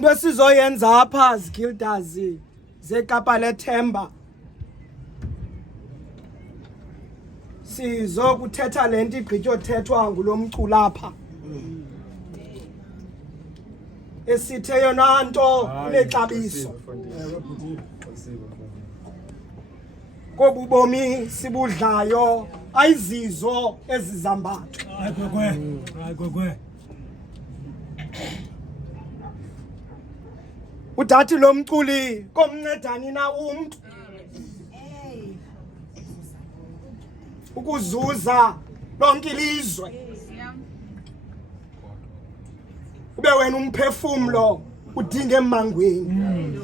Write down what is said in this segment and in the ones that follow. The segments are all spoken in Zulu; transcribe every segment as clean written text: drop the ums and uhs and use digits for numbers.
into esizoyenza apha zigildas zeKapa leThemba sizokuthetha lento igqityothethwa ngulomculo apha esithe yona nto inexabiso kobu bomi sibudlayo ayizizo ezizambatho Hayi udati lo mculi komncedani na umuntu ukuzuza lonke ilizwe ube wena umphefumlo udinga emangweni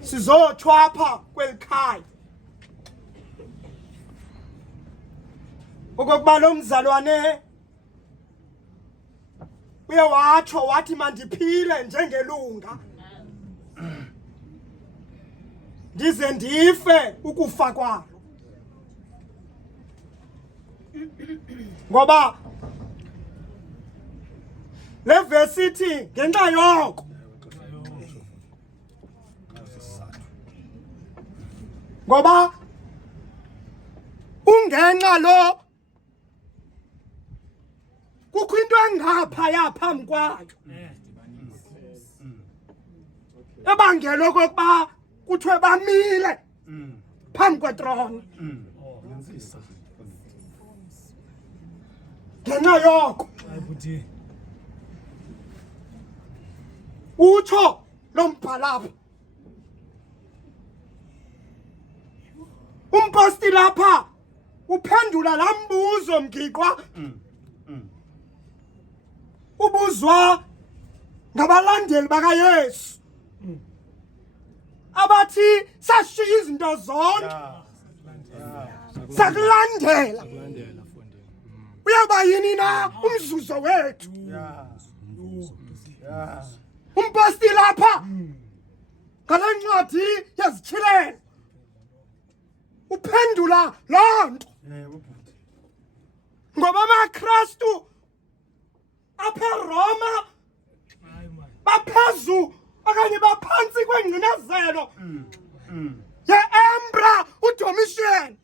sizothwa apha kwelikhaya okokuba lo mzalwane uye watsho wathi mandiphile njengelunga ndize ndife ukufa kwalo ngoba le verse ithi ngenxa yoko ngoba ungenxa lo kukho into engaphaya phambi kwayo ebangela okokuba kuthiwe bamile phambi kwetroni ngenxa yoko utsho lo mbhalapha umposti lapha uphendula laa mbuzo mgiqwa ubuzwa ngabalandeli bakaYesu abathi sashiya izinto zonke sakulandela uyaba yini na umzuzo wethu umposti lapha ngale ncwadi yazitshilela uphendula loo nto ngoba amaKristu apha eRoma baphezu okanye baphantsi kwengcinezelo ye-Emperor uDomitian.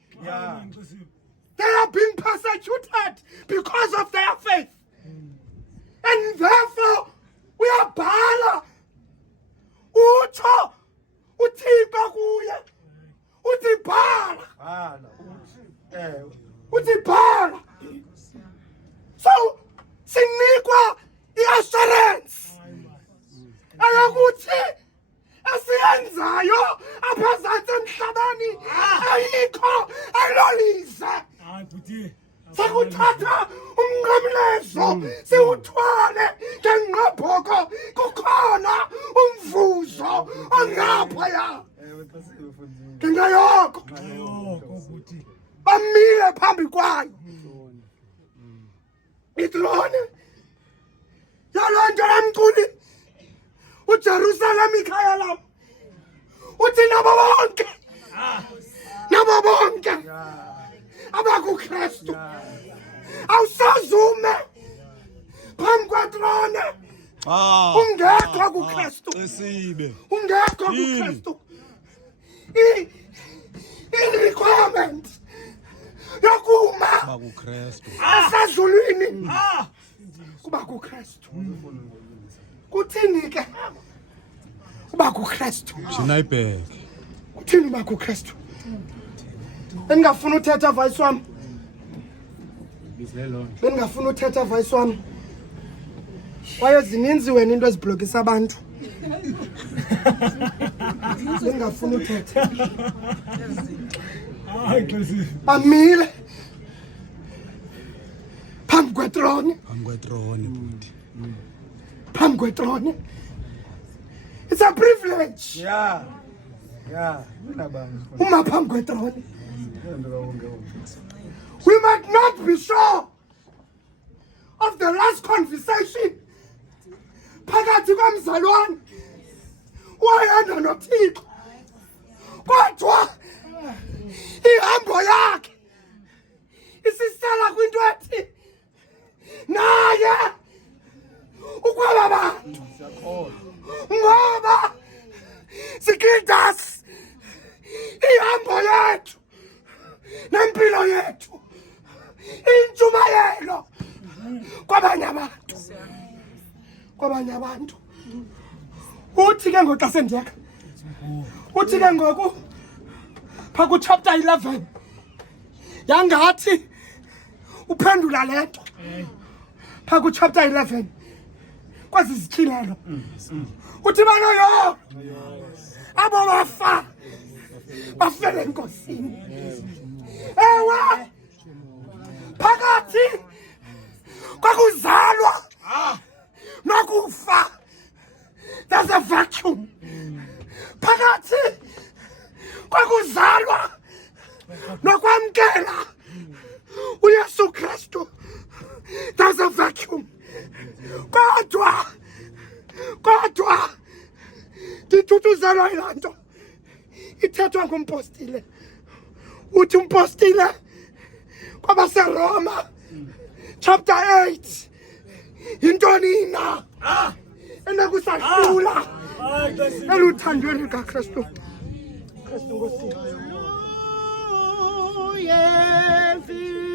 They are being persecuted because of their faith. And therefore, uyabhala utsho uThixo kuye uthi bhala uthi bhala. So sinikwa i-assurance ayakuthi esiyenzayo apha ezantsi emhlabeni ayikho ayilolize sakuthatha umnqamlezo siwuthwale ngengqobhoko kukhona umvuzo ongaphaya ngenxa yoko bamile phambi kwayo itrone yaloo nto lamculi uJerusalem ikhaya lam uthi nabo bonke abakuKristu awusazume phambi kwetrone ungekho kuKristu ungekho kuKristu i-requirement yokuma asezulwini kuba kuKristu kuthini ke uba kuKristu Shinayibheke kuthini uba kuKristu bengingafuna uthetha voice wami bengingafuna uthetha voice wami kwaye zininzi wena into eziblokisa abantu bengingafuna uthetha bamile phambi kwetrone phambi kwetrone. It's a privilege. Uma phambi kwetrone. We might not be sure of the last conversation phakathi komzalwane wayenda noThixo kodwa ihambo yakhe isisala kwinto ethi naye kwabanye abantu uthi ke ngoxa sendiyeka uthi ke ngoku pha ku chapter 11 yangathi uphendula lento pha ku chapter 11 kwazi isityhilelo uthi banoyo abo bafa bafele enkosini ewe phakathi kwakuzalwa nokufa there's a vacuum phakathi kwakuzalwa nokwamkela uYesu Kristu there's a vacuum kodwa ndithuthuzelwa yilaa nto ithethwa ngumpostile uthi umpostile kwabaseRoma chapter 8 yintoni na enakusahlula eluthandweni likaKristu Kristu Nkosi yemfihla